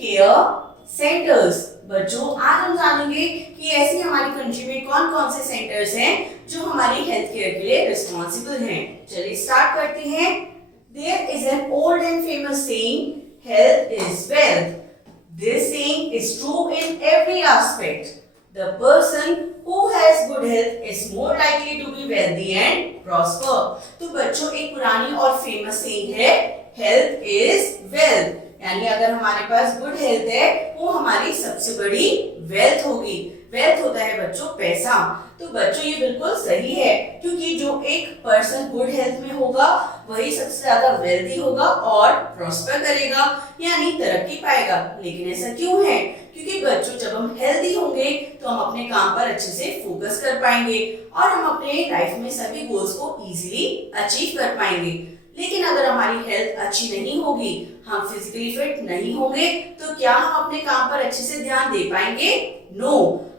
Care centres. बच्चों आज हम जानेंगे कि ऐसी हमारी कंट्री में कौन कौन से सेंटर्स हैं जो हमारी हेल्थ केयर के लिए रिस्पॉन्सिबल हैं। चलिए स्टार्ट करते हैं। There is an old and famous saying, health is wealth. This saying is true in every aspect. The person who has good health is more likely to be wealthy and prosper. तो बच्चों एक पुरानी और famous saying है, health is wealth. यानी अगर हमारे पास good health है वो हमारी सबसे बड़ी वेल्थ होगी। वेल्थ होता है बच्चों पैसा। तो बच्चों ये बिल्कुल सही है, क्योंकि जो एक पर्सन गुड हेल्थ में होगा वही सबसे ज्यादा वेल्दी होगा और प्रॉस्पर करेगा, यानी तरक्की पाएगा। लेकिन ऐसा क्यों है? क्योंकि बच्चों जब हम हेल्दी होंगे तो हम अपने काम पर अच्छे से फोकस कर पाएंगे और हम अपने लाइफ में सभी गोल्स को इजीली अचीव कर पाएंगे। लेकिन अगर हमारी हेल्थ अच्छी नहीं होगी, हम फिजिकली फिट नहीं होंगे, तो क्या हम अपने काम पर अच्छे से ध्यान दे पाएंगे? नो,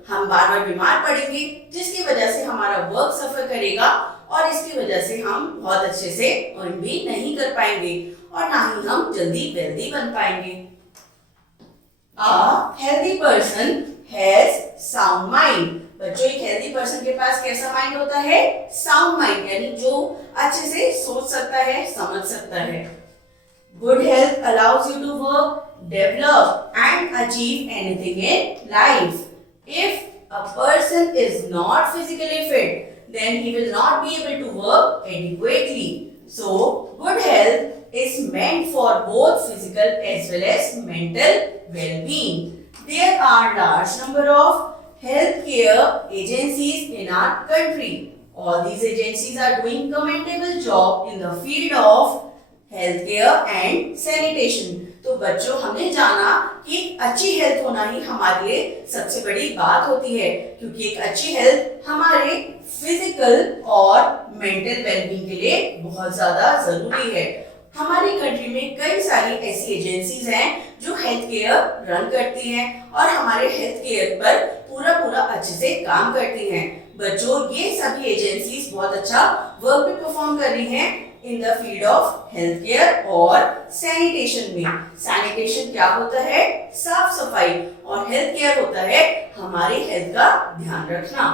हम बार बार बीमार पड़ेंगे, जिसकी वजह से हमारा वर्क सफर करेगा और इसकी वजह से हम बहुत अच्छे से अर्न भी नहीं कर पाएंगे और ना ही हम जल्दी वेल्दी बन पाएंगे। A healthy person has sound mind. बच्चों एक हेल्दी पर्सन के पास कैसा माइंड होता है? साउंड माइंड, यानी जो अच्छे से सोच सकता है, समझ सकता है। Good health allows you to work, develop and achieve anything in life. If a person is not physically fit, then he will not be able to work adequately. So, good health is meant for both physical as well as mental well-being. There are large number of healthcare agencies in our country. All these agencies are doing commendable job in the field of healthcare and sanitation. तो बच्चों हमने जाना कि अच्छी health होना ही हमारे लिए सबसे बड़ी बात होती है, क्योंकि एक अच्छी हेल्थ हमारे फिजिकल और मेंटल वेलबींग के लिए बहुत ज्यादा जरूरी है। हमारी कंट्री में कई सारी ऐसी एजेंसीज हैं जो हेल्थ केयर रन करती हैं और हमारे हेल्थ केयर पर पूरा अच्छे से काम करती हैं। बच्चों ये सभी एजेंसीज बहुत अच्छा वर्क भी परफॉर्म कर रही हैं in the field of health care और सैनिटेशन में। सैनिटेशन क्या होता है? साफ सफाई, और हेल्थ केयर होता है हमारे हेल्थ का ध्यान रखना।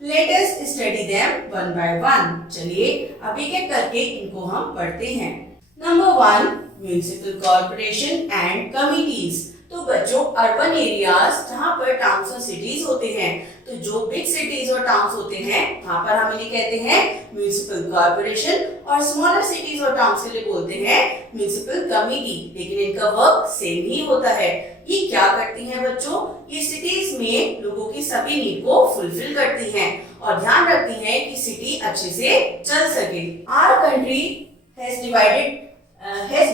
Let us study them one by one. चलिए अब एक एक करके इनको हम पढ़ते हैं। Number 1, municipal corporation and committees. तो बच्चों अर्बन एरियाज जहाँ पर टाउन्स और सिटीज होते हैं, तो जो बिग सिटीज और टाउन्स होते हैं वहाँ पर हम इन्हें कहते हैं म्युनिसिपल कॉर्पोरेशन, और स्मॉलर सिटीज और टाउन्स के लिए बोलते हैं म्युनिसिपल कमिटी। लेकिन इनका वर्क सेम ही होता है। ये क्या करती हैं बच्चों? ये सिटीज में लोगों की सभी नीड को फुलफिल करती हैं और ध्यान रखती हैं कि सिटी अच्छे से चल सके। Our country has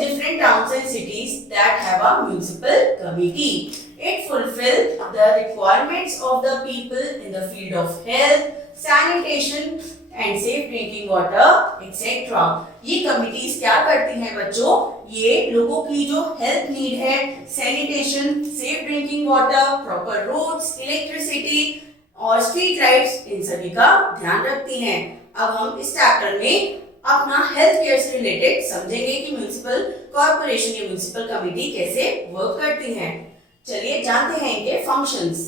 different towns and cities that have a municipal committee. It fulfills the requirements of the people in the field of health, sanitation and safe drinking water, etc. ये committees क्या करती हैं बच्चों? ये लोगों की जो health need है, sanitation, safe drinking water, proper roads, electricity और स्ट्रीट लाइट्स, इन सभी का ध्यान रखती हैं। अब हम इस चैप्टर में अपना हेल्थ केयर से रिलेटेड समझेंगे कि म्युनिसिपल कॉर्पोरेशन या म्युनिसिपल कमिटी कैसे वर्क करती हैं। चलिए जानते हैं इनके फंक्शंस।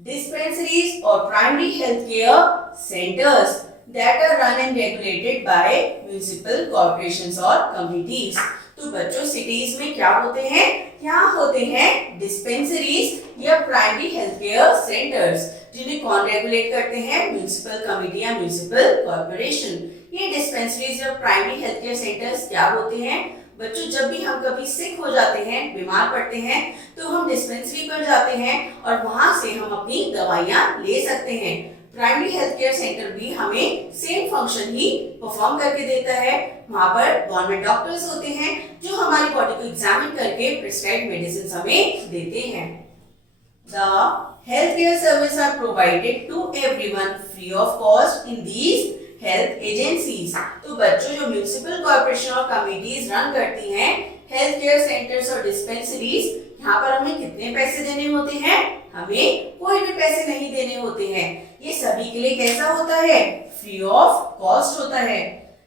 डिस्पेंसरीज और primary health care centres that are run and regulated by municipal corporations और committees। तो बच्चों सिटीज में क्या होते हैं? यहाँ होते हैं डिस्पेंसरीज या प्राइमरी हेल्थ केयर सेंटर्स, जिन्हें कौन रेगुलेट करते हैं? म्युनिसिपल कमिटी या म्युनिसिपल कॉर्पोरेशन। ये डिस्पेंसरीज या प्राइमरी हेल्थ केयर सेंटर्स क्या होते हैं? बच्चों जब भी हम कभी सिक हो जाते हैं, बीमार पड़ते हैं, तो हम डिस्पेंसरी पर जाते हैं और वहां से हम अपनी दवाइयां ले सकते हैं। प्राइमरी हेल्थ केयर सेंटर भी हमें सेम फंक्शन ही परफॉर्म करके देता है। वहां पर गवर्नमेंट डॉक्टर्स होते हैं जो हमारी बॉडी को एग्जामिन करके प्रिस्क्राइब्ड मेडिसिन हमें देते हैं। The healthcare services are provided to everyone free of cost in these health agencies। तो बच्चों जो म्युनिसिपल कॉर्पोरेशन और कमिटीज रन करती हैं हेल्थ केयर सेंटर्स और डिस्पेंसरीज, यहाँ पर हमें कितने पैसे देने होते हैं? हमें कोई भी पैसे नहीं देने होते हैं। ये सभी के लिए कैसा होता है? फ्री ऑफ कॉस्ट होता है।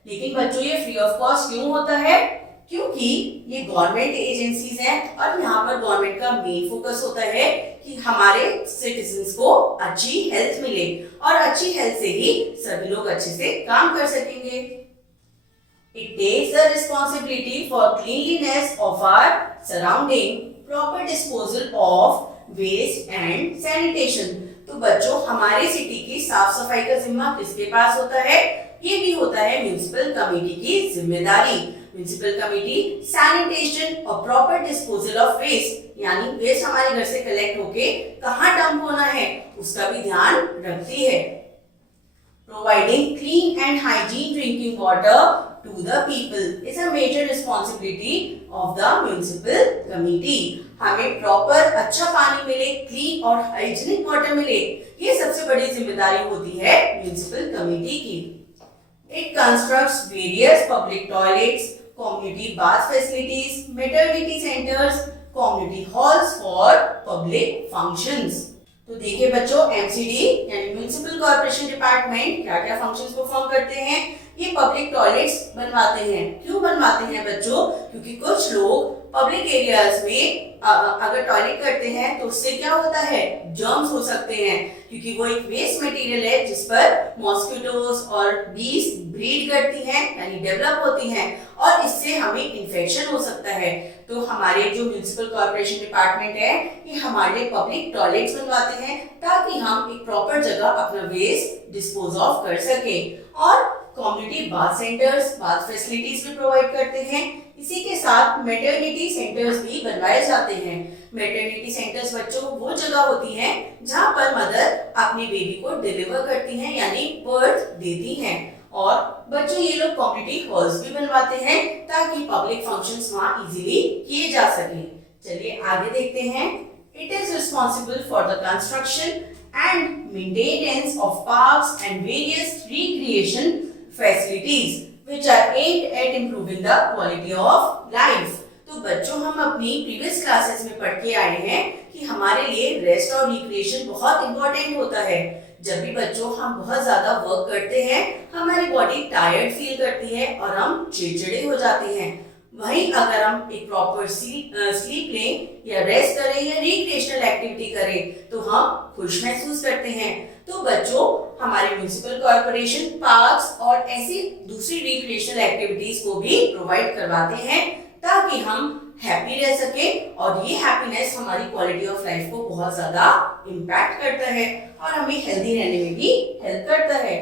लेकिन बच्चों ये फ्री ऑफ कॉस्ट क्यों होता है? क्योंकि ये गवर्नमेंट एजेंसीज हैं और यहाँ पर गवर्नमेंट का मेन फोकस होता है कि हमारे सिटीजन्स को अच्छी हेल्थ मिले और अच्छी हेल्थ से ही सभी लोग अच्छे से काम कर सकेंगे। It takes the responsibility for cleanliness of our surrounding, proper disposal of waste and sanitation. तो बच्चों हमारे सिटी की साफ सफाई का जिम्मा किसके पास होता है? ये भी होता है म्युनिसिपल कमेटी की जिम्मेदारी। म्युनिसिपल कमेटी सैनिटेशन और प्रॉपर डिस्पोजल ऑफ वेस्ट, यानी वेस्ट हमारे घर से कलेक्ट होके कहाँ डंप होना है उसका भी ध्यान रखती है। Providing clean and hygiene drinking water to the people is a major responsibility of the municipal committee. हमें प्रॉपर अच्छा पानी मिले, क्लीन और हाइजीनिक वाटर मिले, ये सबसे बड़ी जिम्मेदारी होती है म्युनिसिपल कमेटी की। It constructs various public toilets, community bath facilities, maternity centers, community halls for public functions. तो देखिए बच्चों, एमसीडी यानी म्युनिसिपल कॉर्पोरेशन डिपार्टमेंट क्या क्या फंक्शंस परफॉर्म करते हैं। ये पब्लिक टॉयलेट्स बनवाते हैं। क्यों बनवाते हैं बच्चों? क्योंकि कुछ लोग पब्लिक एरियाज में अगर टॉयलेट करते हैं तो उससे क्या होता है, जर्म्स हो सकते हैं, क्योंकि वो एक वेस्ट मटेरियल है जिस पर मॉस्किटोज और बीज ब्रीड करती हैं यानी डेवलप होती हैं और इससे हमें इन्फेक्शन हो सकता है। तो हमारे जो म्युनिसिपल कॉर्पोरेशन डिपार्टमेंट है ये हमारे पब्लिक टॉयलेट्स बनवाते हैं ताकि हम एक प्रॉपर जगह अपना वेस्ट डिस्पोज ऑफ कर सकें और community bath centres, bath facilities भी प्रोवाइड करते हैं। इसी के साथ मैटरनिटी सेंटर्स भी बनवाए जाते हैं। मैटरनिटी सेंटर्स बच्चों वो जगह होती हैं जहां पर मदर अपनी बेबी को डिलीवर करती हैं यानी बर्थ देती हैं। और बच्चों ये लोग कम्युनिटी हॉल्स भी बनवाते हैं ताकि पब्लिक फंक्शंस वहां इजीली किए जा सकें। चलिए आगे देखते हैं। It is responsible for the construction and maintenance of parks and various recreation facilities which are aimed at improving the quality of life। तो बच्चों हम अपनी प्रीवियस क्लासेस में पढ़ के आए हैं कि हमारे लिए रेस्ट और रिक्रिएशन बहुत इंपॉर्टेंट होता है। जब भी बच्चों हम बहुत ज्यादा वर्क करते हैं हमारी बॉडी टायर्ड फील करती है और हम चिड़चिड़े हो जाते हैं। वहीं अगर हम एक प्रॉपर स्लीप लें या रेस्ट करें या रिक्रिएशनल एक्टिविटी करें तो हम खुश महसूस करते हैं। तो बच्चों हमारे म्युनिसिपल कॉर्पोरेशन पार्क्स और ऐसी दूसरी रिक्रिएशनल एक्टिविटीज को भी प्रोवाइड करवाते हैं ताकि हम हैप्पी रह सके और ये हैप्पीनेस हमारी क्वालिटी ऑफ लाइफ को बहुत ज्यादा इम्पैक्ट करता है और हमें हेल्दी रहने में भी हेल्प करता है।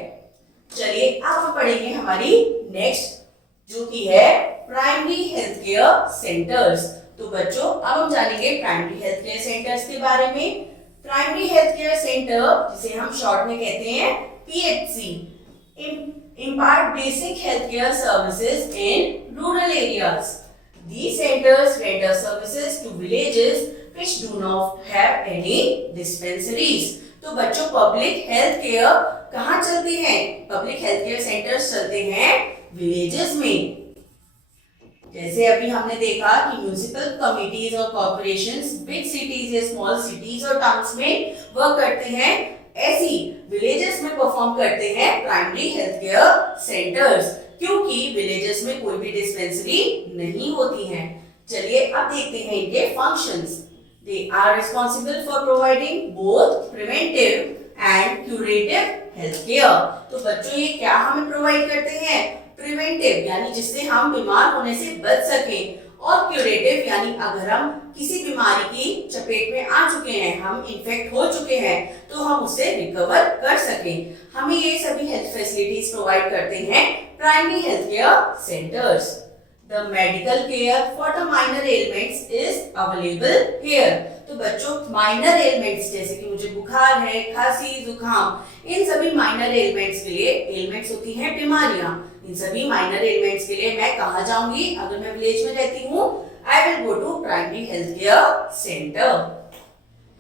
चलिए अब हम पढ़ेंगे हमारी नेक्स्ट जो कि है प्राइमरी हेल्थ केयर सेंटर्स। तो बच्चों अब हम जानेंगे प्राइमरी हेल्थ केयर सेंटर्स के बारे में। प्राइमरी हेल्थ केयर सेंटर जिसे हम शॉर्ट में कहते हैं PHC impart basic healthcare services in rural areas. These centers render services to villages which do not have any dispensaries. तो बच्चों पब्लिक हेल्थ केयर कहाँ चलते हैं? पब्लिक हेल्थ केयर सेंटर्स चलते हैं विलेजेस में। जैसे अभी हमने देखा कि म्युनिसिपल कमिटीज और कॉर्पोरेशंस बिग सिटीज या स्मॉल सिटीज और टाउन्स में वर्क करते हैं, ऐसी विलेजेस में परफॉर्म करते हैं प्राइमरी हेल्थ केयर सेंटर्स, क्योंकि विलेजेस में कोई भी डिस्पेंसरी नहीं होती है। चलिए अब देखते हैं इनके functions. They are responsible for providing both preventive and curative health care. तो बच्चों ये क्या हमें प्रोवाइड करते हैं? प्रिवेंटिव यानी जिससे हम बीमार होने से बच सकें, और क्यूरेटिव यानी अगर हम किसी बीमारी की चपेट में आ चुके हैं, हम इन्फेक्ट हो चुके हैं, तो हम उससे रिकवर कर सकें। हमें ये सभी हेल्थ फैसिलिटीज प्रोवाइड करते हैं primary health care centres. The medical care for the minor ailments is available here। तो बच्चों माइनर एलिमेंट्स जैसे कि मुझे बुखार है, खांसी, जुकाम, इन सभी माइनर एलिमेंट्स के लिए, एलिमेंट्स होती हैं बीमारियां, इन सभी माइनर एलिमेंट्स के लिए मैं कहाँ जाऊंगी? अगर मैं विलेज में रहती हूँ, I will go to primary health care center।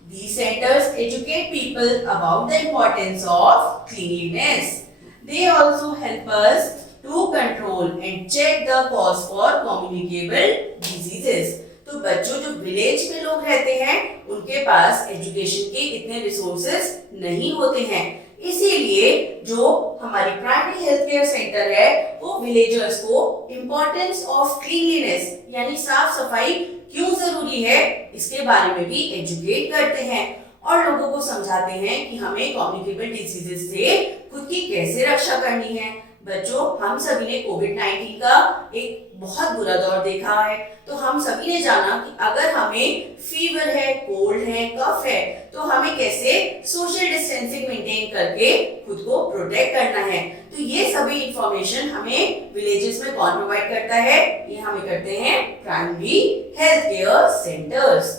These centers educate people about the importance of cleanliness। They also help us to control and check the cause for communicable diseases। तो बच्चों जो village में लोग रहते हैं उनके पास education के इतने रिसोर्सेज नहीं होते हैं, इसीलिए जो हमारी प्राइमरी हेल्थ केयर सेंटर है वो विलेजर्स को इम्पोर्टेंस ऑफ क्लीनलीनेस यानी साफ सफाई क्यों जरूरी है इसके बारे में भी एजुकेट करते हैं और लोगों को समझाते हैं कि हमें कम्युनिकेबल डिजीजेस से खुद की कैसे रक्षा करनी है। बच्चों, हम सभी ने कोविड-19 का एक बहुत बुरा दौर देखा है, तो हम सभी ने जाना कि अगर हमें फीवर है, कोल्ड है, कफ है, तो हमें कैसे सोशल डिस्टेंसिंग मेंटेन करके खुद को प्रोटेक्ट करना है। तो ये सभी इंफॉर्मेशन हमें विलेजेस में कौन प्रोवाइड करता है? ये हमें करते हैं primary health care centres.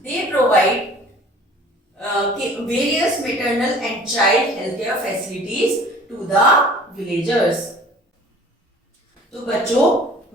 They provide various maternal and child healthcare facilities to the villagers। तो बच्चों,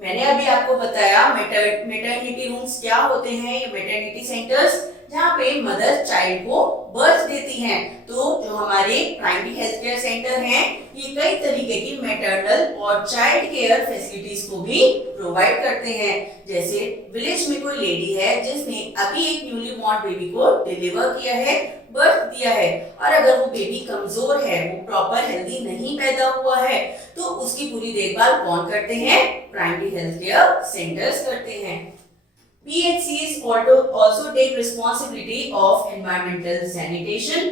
मैंने अभी आपको बताया मेटर्निटी रूम्स क्या होते हैं। ये मेटर्निटी सेंटर्स जहाँ पे मदर चाइल्ड को बर्थ देती हैं। तो जो हमारे प्राइमरी हेल्थ केयर सेंटर हैं, ये कई तरीके की मैटरनल और चाइल्ड केयर फैसिलिटीज को भी प्रोवाइड करते हैं। जैसे विलेज में कोई लेडी है जिसने अभी एक न्यूली बॉर्न बेबी को डिलीवर किया है, बर्थ दिया है, और अगर वो बेबी कमजोर है, वो प्रॉपर हेल्दी नहीं पैदा हुआ है, तो उसकी पूरी देखभाल कौन करते हैं? प्राइमरी हेल्थ केयर सेंटर्स करते हैं। PHCs also take responsibility of environmental sanitation,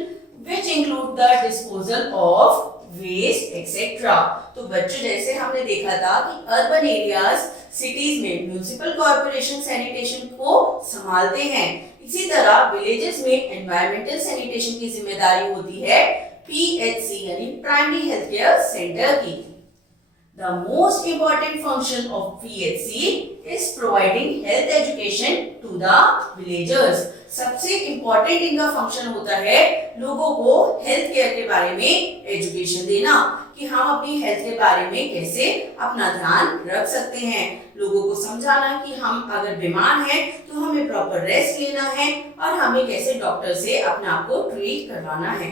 which include the disposal of waste, etc. तो बच्चों, जैसे हमने देखा था कि अर्बन एरियाज सिटीज में म्युनिसिपल कॉर्पोरेशन सैनिटेशन को संभालते हैं, इसी तरह विलेजेस में एनवायरमेंटल सैनिटेशन की जिम्मेदारी होती है PHC यानी प्राइमरी हेल्थ केयर सेंटर की। The most important function of PHC is providing health education to the villagers। सबसे इम्पोर्टेंट इनका फंक्शन होता है लोगों को हेल्थ केयर के बारे में एजुकेशन देना, कि हम अपनी हेल्थ के बारे में कैसे अपना ध्यान रख सकते हैं। लोगों को समझाना कि हम अगर बीमार हैं तो हमें प्रॉपर रेस्ट लेना है और हमें कैसे डॉक्टर से अपने आप को ट्रीट करवाना है।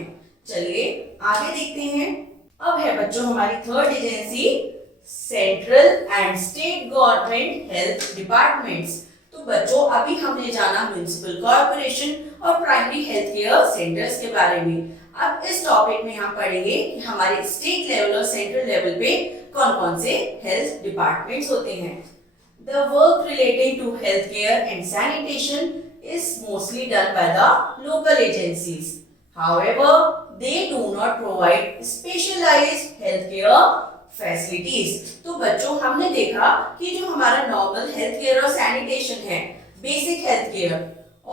चलिए आगे देखते हैं। अब है बच्चों हमारी third agency, central and state government health departments. तो बच्चों, अभी हमने जाना म्युनिसिपल कॉर्पोरेशन और प्राइमरी हेल्थ केयर सेंटर्स के बारे में। अब इस टॉपिक में हम पढ़ेंगे कि हमारे स्टेट लेवल और सेंट्रल लेवल पे कौन-कौन से हेल्थ डिपार्टमेंट्स होते हैं। The work relating to healthcare and sanitation is mostly done by the local agencies. However, they do not provide specialized healthcare facilities. तो बच्चों, हमने देखा कि जो हमारा नॉर्मल हेल्थ केयर और सैनिटेशन है, बेसिक हेल्थ केयर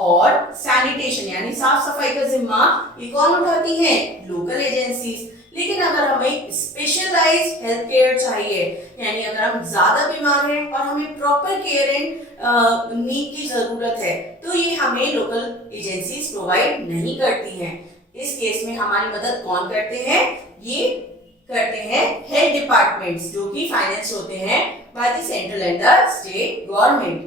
और सैनिटेशन यानी साफ सफाई का जिम्मा ये कौन उठाती हैं? Local agencies. लेकिन अगर हमें स्पेशलाइज्ड हेल्थ केयर चाहिए, यानी अगर हम ज्यादा बीमार हैं और हमें प्रॉपर केयर एंड नीड की जरूरत है, तो ये हमें लोकल एजेंसीज प्रोवाइड नहीं करती हैं। इस केस में हमारी मदद कौन करते हैं? ये करते हैं हेल्थ डिपार्टमेंट्स, जो कि फाइनेंस होते हैं by the central and the state government.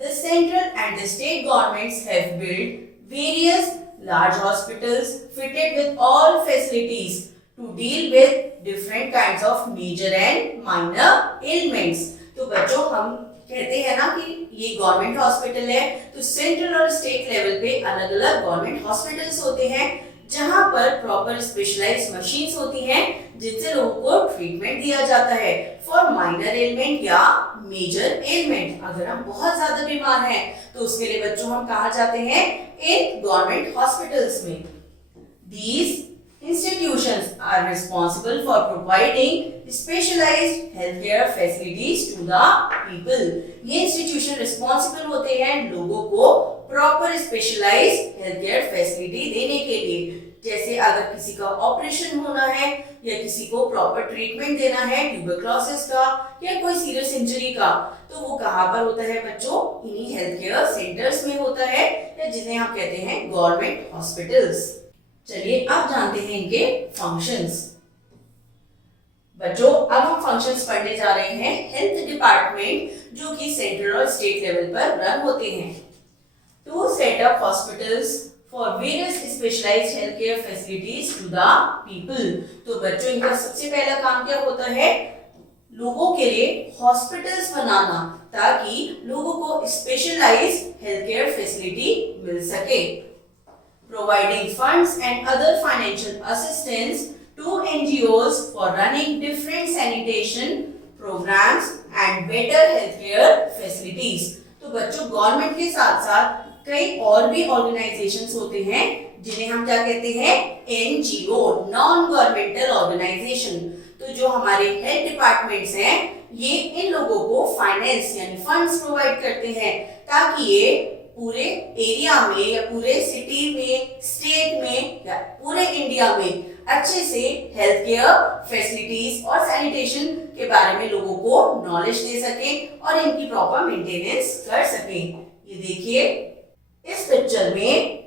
The central and the state governments have build various large hospitals fitted with all facilities to deal with different kinds of major and minor ailments। तो बच्चों, हम कहते हैं ना कि ये government hospital है, तो सेंट्रल और स्टेट लेवल पे अलग अलग गवर्नमेंट हॉस्पिटल्स होते हैं जहां पर प्रॉपर स्पेशलाइज्ड मशीन्स होती हैं जिनसे लोगों को ट्रीटमेंट दिया जाता है फॉर माइनर एलिमेंट या मेजर एलिमेंट। अगर हम बहुत ज्यादा बीमार हैं तो उसके लिए बच्चों हम कहाँ जाते हैं? इन गवर्नमेंट हॉस्पिटल्स में। These institutions are responsible for providing specialized healthcare facilities to the people। ये इंस्टीट्यूशन रिस्पॉन्सिबल होते हैं लोगों को proper specialised health care facility देने के लिए। जैसे अगर किसी का ऑपरेशन होना है या किसी को प्रॉपर ट्रीटमेंट देना है ट्यूबरक्लोसिस का या कोई सीरियस इंजरी का, तो वो कहाँ पर होता है बच्चों? इन्हीं हेल्थ केयर सेंटर्स में होता है, या जिन्हें हम कहते हैं गवर्नमेंट हॉस्पिटल्स। चलिए अब जानते हैं इनके फंक्शंस। बच्चों, अब हम फंक्शंस पढ़ने जा रहे हैं हेल्थ डिपार्टमेंट जो कि सेंट्रल और स्टेट लेवल पर रन होते हैं। To set up hospitals for various specialised health care facilities to the people. तो बच्चों, इनका सबसे पहला काम क्या होता है? लोगों के लिए हॉस्पिटल्स बनाना, ताकि लोगों को स्पेशलाइज्ड हेल्थ केयर फैसिलिटी मिल सके। providing funds and other financial assistance to NGOs for running different sanitation programs and better healthcare facilities. तो बच्चों गवर्नमेंट के साथ साथ कई और भी ऑर्गेनाइजेशंस होते हैं जिन्हें हम क्या कहते हैं, एनजीओ, नॉन गवर्नमेंटल ऑर्गेनाइजेशन। तो जो हमारे हेल्थ डिपार्टमेंट्स हैं ये इन लोगों को फाइनेंस यानी फंड्स प्रोवाइड करते हैं ताकि ये पूरे एरिया में या पूरे सिटी में, स्टेट में या पूरे इंडिया में अच्छे से हेल्थ केयर फैसिलिटीज और सैनिटेशन के बारे में लोगों को नॉलेज दे सके और इनकी प्रॉपर मेंटेनेंस कर सके। ये देखिए इस पिक्चर में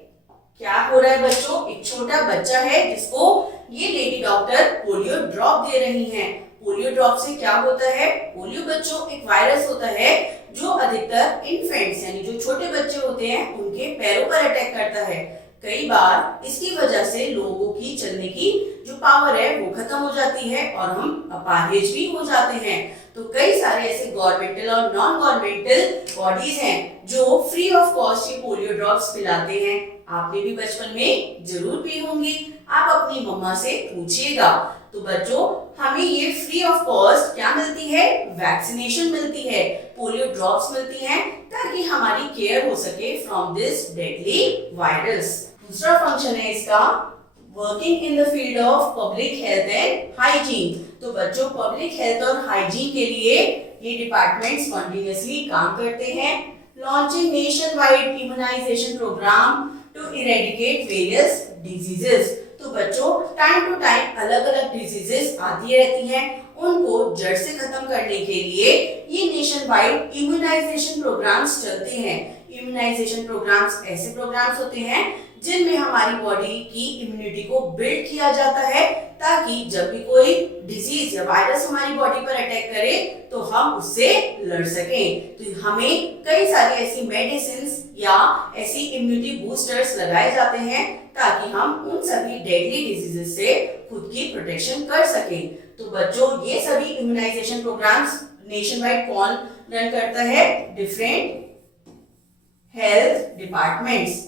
क्या हो रहा है बच्चों, एक छोटा बच्चा है जिसको ये लेडी डॉक्टर पोलियो ड्रॉप दे रही हैं। पोलियो ड्रॉप से क्या होता है, पोलियो बच्चों एक वायरस होता है जो अधिकतर इन्फेंट्स यानी जो छोटे बच्चे होते हैं उनके पैरों पर अटैक करता है। कई बार इसकी वजह से लोगों की चलने की जो पावर है वो खत्म हो जाती है और हम अपाहिज भी हो जाते हैं। तो कई सारे ऐसे गवर्नमेंटल और नॉन गवर्नमेंटल बॉडीज हैं जो फ्री ऑफ कॉस्ट ये पोलियो ड्रॉप्स पिलाते हैं। आपने भी बचपन में जरूर पी होंगी, आप अपनी मम्मा से पूछिएगा। तो बच्चों हमें ये फ्री ऑफ कॉस्ट क्या मिलती है, वैक्सीनेशन मिलती है, पोलियो ड्रॉप्स मिलती हैं ताकि हमारी केयर हो सके फ्रॉम दिस डेडली वायरस। दूसरा फंक्शन है इसका working in the field of public health and hygiene. तो बच्चों पब्लिक हेल्थ और हाइजीन के लिए ये डिपार्टमेंट्स कंटिन्यूअसली काम करते हैं। Launching nationwide immunisation programme to eradicate various diseases. तो बच्चों टाइम टू टाइम अलग अलग डिजीजेस आती रहती हैं, उनको जड़ से खत्म करने के लिए ये नेशन वाइड इम्यूनाइजेशन प्रोग्राम्स चलते हैं। इम्यूनाइजेशन प्रोग्राम्स ऐसे प्रोग्राम्स होते हैं जिनमें हमारी बॉडी की इम्यूनिटी को बिल्ड किया जाता है ताकि जब भी कोई डिजीज या वायरस हमारी बॉडी पर अटैक करे तो हम उससे लड़ सकें। तो हमें कई सारी ऐसी मेडिसिन या ऐसी इम्यूनिटी बूस्टर्स लगाए जाते हैं ताकि हम उन सभी डेडली डिजीजेस से खुद की प्रोटेक्शन कर सकें। तो बच्चों ये सभी इम्यूनाइजेशन प्रोग्राम्स नेशन वाइड कौन रन करता है, different health departments.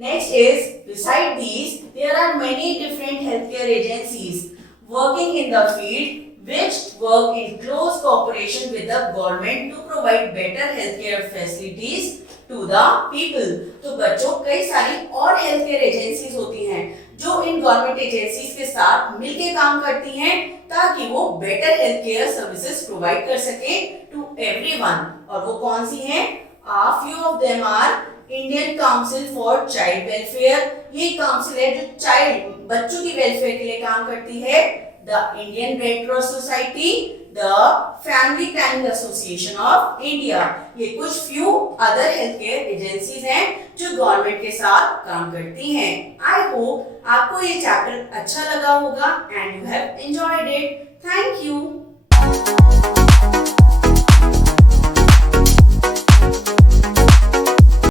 Next is, beside these, there are many different healthcare agencies working in the field which work in close cooperation with the government to provide better healthcare facilities to the people. तो बच्चों कई सारी और healthcare agencies होती हैं जो इन government agencies के साथ मिलके काम करती हैं ताकि वो better healthcare services provide कर सके to everyone। और वो कौन सी हैं? A few of them are Indian council for child welfare, ये काउंसिल है जो चाइल्ड बच्चों की वेलफेयर के लिए काम करती है। The Indian red cross society, the family planning association of India, ये कुछ few other health care agencies हैं जो गवर्नमेंट के साथ काम करती हैं। आई होप आपको ये चैप्टर अच्छा लगा होगा and you have enjoyed it. Thank you.